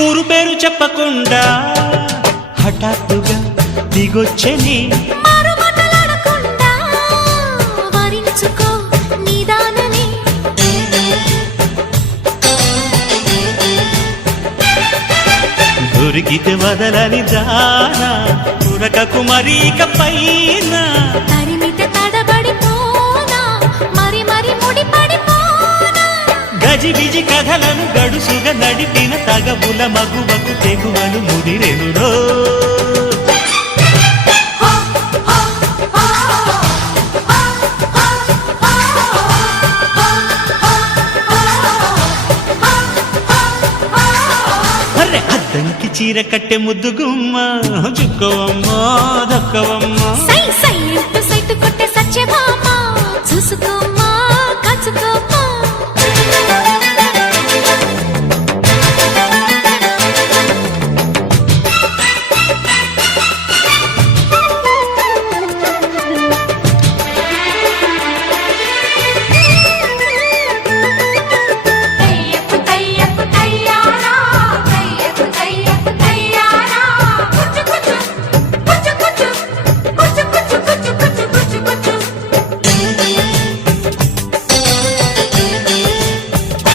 ఊరు పేరు చెప్పకుండా హఠాత్తుగా దిగొచ్చని దొరికితే వదలని దానా ఉరకకు మరీక పైన తరిమితే తడబడిపోనా మరి మరి ముడిపడిపోనా గజిబిజి కథలను గడుసుగా నడిపిన తగబుల మగువకు తెగువలు ముదిరెనురో అద్దంకి చీర కట్టె ముద్దుగుమ్మ చుక్కవమ్మా దక్కవమ్మా సై సై అంటూ సైటు కొట్టే సత్యభామ చూసుకోమ్మా